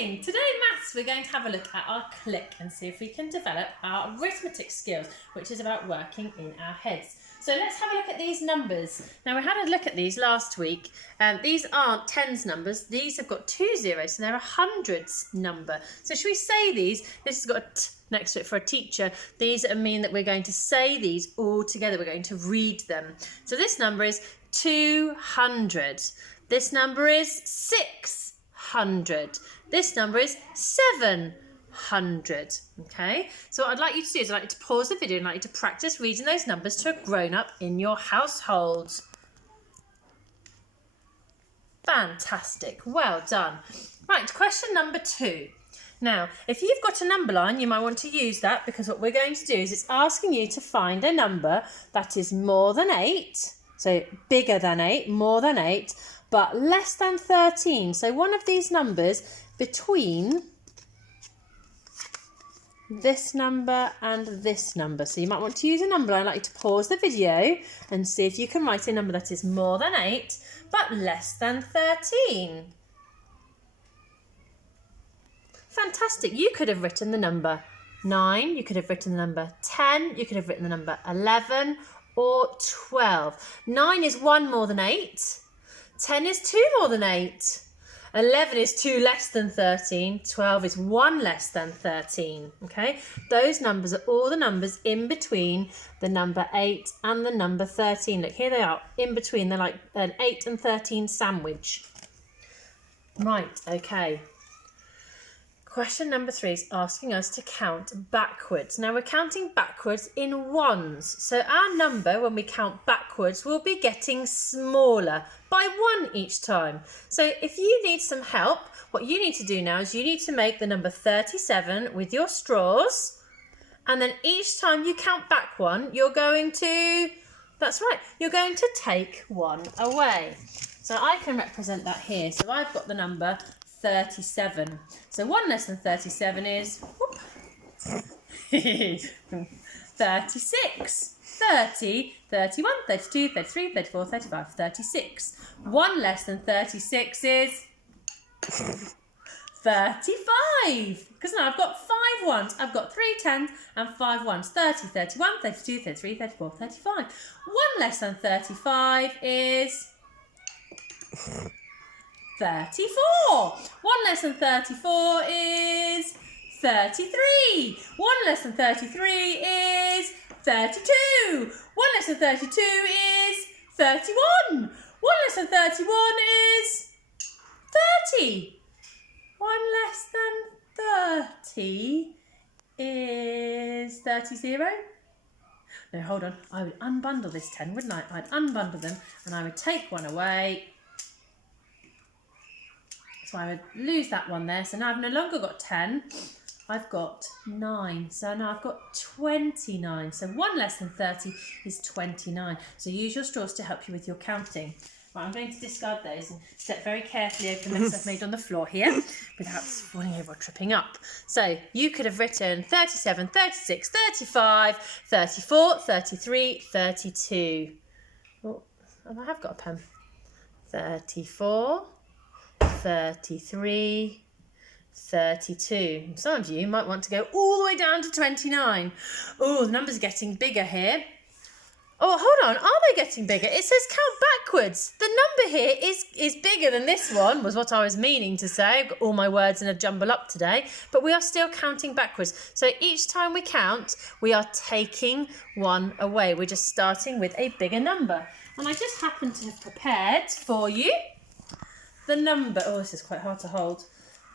morning! Today maths, we're going to have a look at our CLIC and see if we can develop our arithmetic skills, which is about working in our heads. So let's have a look at these numbers. Now we had a look at these last week. These aren't tens numbers, these have got 2 zeros, so they're a hundreds number. So should we say these? This has got a T next to it for a teacher. These mean that we're going to say these all together, we're going to read them. So this number is 200. This number is 600. This number is 700. Okay, so what I'd like you to do is I'd like you to pause the video and I'd like you to practice reading those numbers to a grown-up in your household. Fantastic, well done. Right, question number 2. Now, if you've got a number line, you might want to use that because what we're going to do is it's asking you to find a number that is more than 8, so bigger than 8, more than 8, but less than 13. So one of these numbers between this number and this number. So you might want to use a number line. I'd like you to pause the video and see if you can write a number that is more than 8, but less than 13. Fantastic. You could have written the number 9, you could have written the number 10, you could have written the number 11 or 12. 9 is 1 more than 8. 10 is 2 more than 8. 11 is 2 less than 13. 12 is 1 less than 13. Okay, those numbers are all the numbers in between the number 8 and the number 13. Look, here they are in between. They're like an 8 and 13 sandwich. Right, okay. Question number 3 is asking us to count backwards. Now we're counting backwards in ones. So our number, when we count backwards, will be getting smaller by 1 each time. So if you need some help, what you need to do now is you need to make the number 37 with your straws. And then each time you count back 1, you're going to, that's right, you're going to take 1 away. So I can represent that here. So I've got the number 37. So 1 less than 37 is 36, 30, 31, 32, 33, 34, 35, 36. 1 less than 36 is 35. Because now I've got 5 ones. I've got 3 10s and 5 ones. 30, 31, 32, 33, 34, 35. 1 less than 35 is 34. 1 less than 34 is 33. 1 less than 33 is 32. 1 less than 32 is 31. 1 less than 31 is 30. 1 less than 30 is 30. No, hold on. I would unbundle this 10, wouldn't I? I'd unbundle them and I would take 1 away. So I would lose that 1 there. So now I've no longer got 10. I've got 9. So now I've got 29. So 1 less than 30 is 29. So use your straws to help you with your counting. Right, I'm going to discard those and step very carefully over the mess I've made on the floor here without falling over or tripping up. So you could have written 37, 36, 35, 34, 33, 32. Oh, I have got a pen. 34. 33, 32. Some of you might want to go all the way down to 29. Oh, the numbers are getting bigger here. Oh, hold on. Are they getting bigger? It says count backwards. The number here is bigger than this one, was what I was meaning to say. I've got all my words in a jumble up today. But we are still counting backwards. So each time we count, we are taking 1 away. We're just starting with a bigger number. And I just happen to have prepared for you the number, oh, this is quite hard to hold.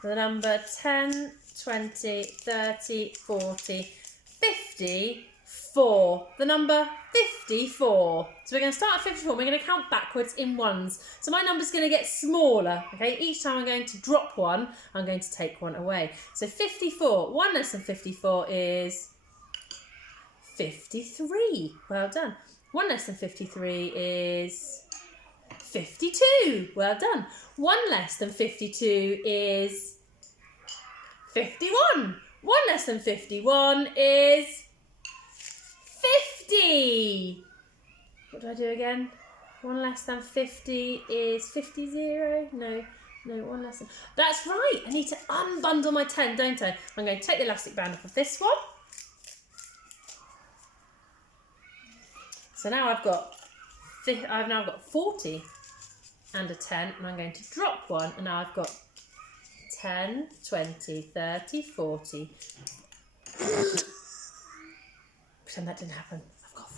The number 10, 20, 30, 40, 54. The number 54. So we're going to start at 54. We're going to count backwards in ones. So my number's going to get smaller. Okay, each time I'm going to drop 1, I'm going to take 1 away. So 54. 1 less than 54 is 53. Well done. 1 less than 53 is 52. Well done. 1 less than 52 is 51. 1 less than 51 is 50. What do I do again? 1 less than 50 is 50. No. No, one less than. That's right. I need to unbundle my 10, don't I? I'm going to take the elastic band off of this one. So now I've now got 40 and a 10, and I'm going to drop one, and now I've got 10, 20, 30, 40. Pretend that didn't happen. I've got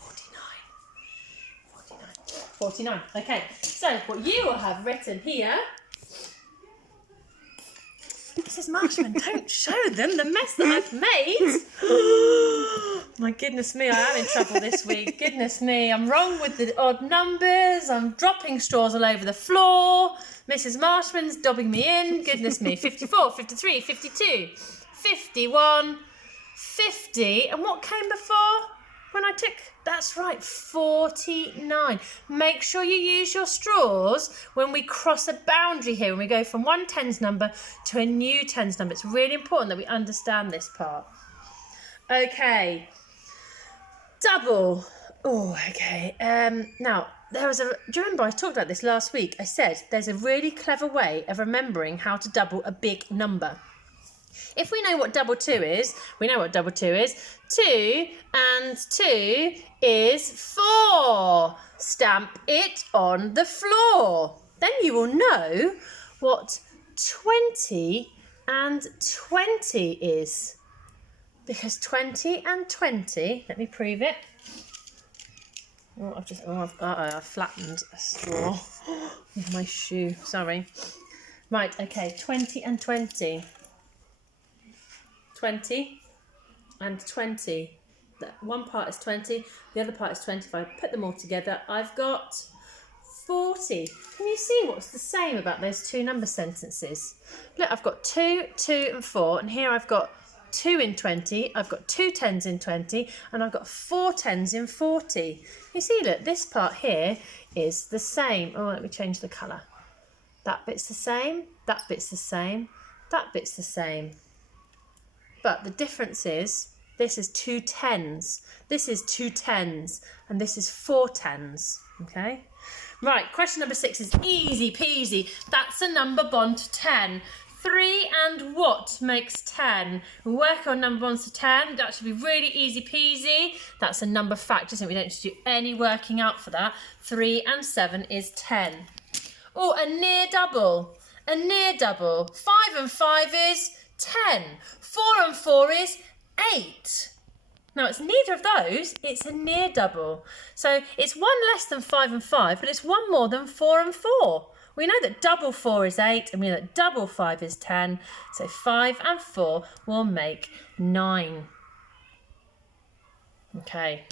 49. Okay, so what you will have written here. Mrs. Marshman, don't show them the mess that I've made. My goodness me, I am in trouble this week. Goodness me, I'm wrong with the odd numbers. I'm dropping straws all over the floor. Mrs. Marshman's dobbing me in. Goodness me, 54, 53, 52, 51, 50. And what came before when I took... That's right, 49. Make sure you use your straws when we cross a boundary here, when we go from one tens number to a new tens number. It's really important that we understand this part. Okay, double. Oh, okay. Now, do you remember I talked about this last week? I said there's a really clever way of remembering how to double a big number. If we know what double 2 is, we know what double 2 is. 2 and 2 is 4. Stamp it on the floor. Then you will know what 20 and 20 is. Because 20 and 20, let me prove it. Oh, I've flattened a straw with my shoe. Sorry. Right, okay, 20 and 20. 20 and 20. One part is 20, the other part is 20. If I put them all together, I've got 40. Can you see what's the same about those two number sentences? Look, I've got 2, 2 and 4, and here I've got 2 in 20, I've got 2 tens in 20, and I've got 4 tens in 40. You see, look, this part here is the same. Oh, let me change the colour. That bit's the same, that bit's the same, that bit's the same. But the difference is, this is 2 tens, this is 2 tens, and this is 4 tens, okay? Right, question number 6 is easy peasy. That's a number bond to 10. 3 and what makes 10? Work on number bonds to 10. That should be really easy peasy. That's a number fact, isn't it? We don't need to do any working out for that. 3 and 7 is 10. Oh, a near double. A near double. 5 and 5 is 10. 4 and 4 is 8. Now, it's neither of those, it's a near double. So it's 1 less than 5 and 5, but it's 1 more than 4 and 4. We know that double 4 is 8, and we know that double 5 is 10. So 5 and 4 will make 9. Okay.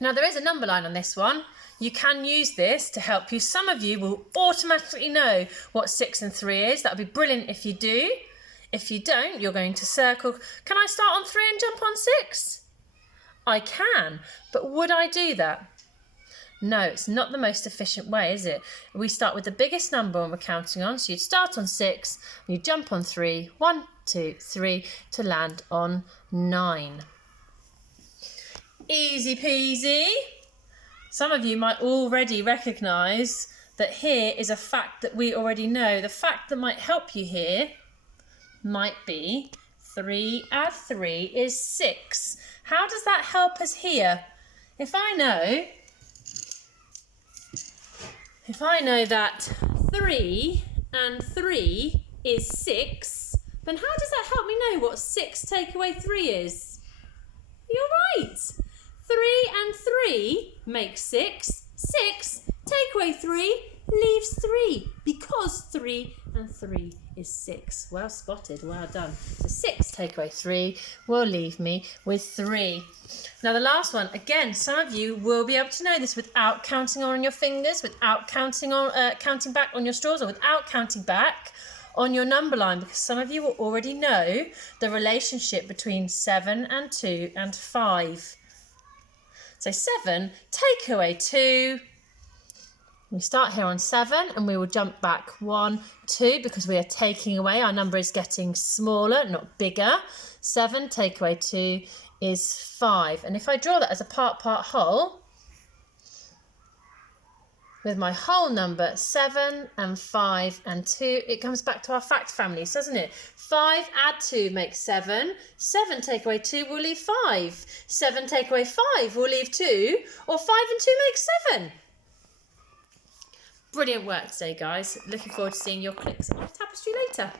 Now, there is a number line on this one. You can use this to help you. Some of you will automatically know what 6 and 3 is. That would be brilliant if you do. If you don't, you're going to circle. Can I start on 3 and jump on 6? I can, but would I do that? No, it's not the most efficient way, is it? We start with the biggest number when we're counting on. So you'd start on 6, and you jump on 3, 1, 2, 3, to land on 9. Easy peasy. Some of you might already recognise that here is a fact that we already know. The fact that might help you here might be 3 add 3 is 6. How does that help us here? If I know that 3 and 3 is 6, then how does that help me know what 6 take away 3 is? You're right. 3 and 3 makes 6. 6 take away 3 leaves 3, because 3 and 3 is 6. Well spotted, well done. So 6 take away 3 will leave me with 3. Now the last one, again, some of you will be able to know this without counting on your fingers, without counting back on your straws, or without counting back on your number line, because some of you will already know the relationship between 7 and 2 and 5. So 7, take away 2. We start here on 7 and we will jump back 1, 2, because we are taking away. Our number is getting smaller, not bigger. 7 take away 2 is 5. And if I draw that as a part whole, with my whole number 7 and 5 and 2. It comes back to our fact families, doesn't it? 5 add 2 makes 7. 7 take away 2 will leave 5. 7 take away 5 will leave 2. Or 5 and 2 makes 7. Brilliant work today, guys. Looking forward to seeing your clicks on tapestry later.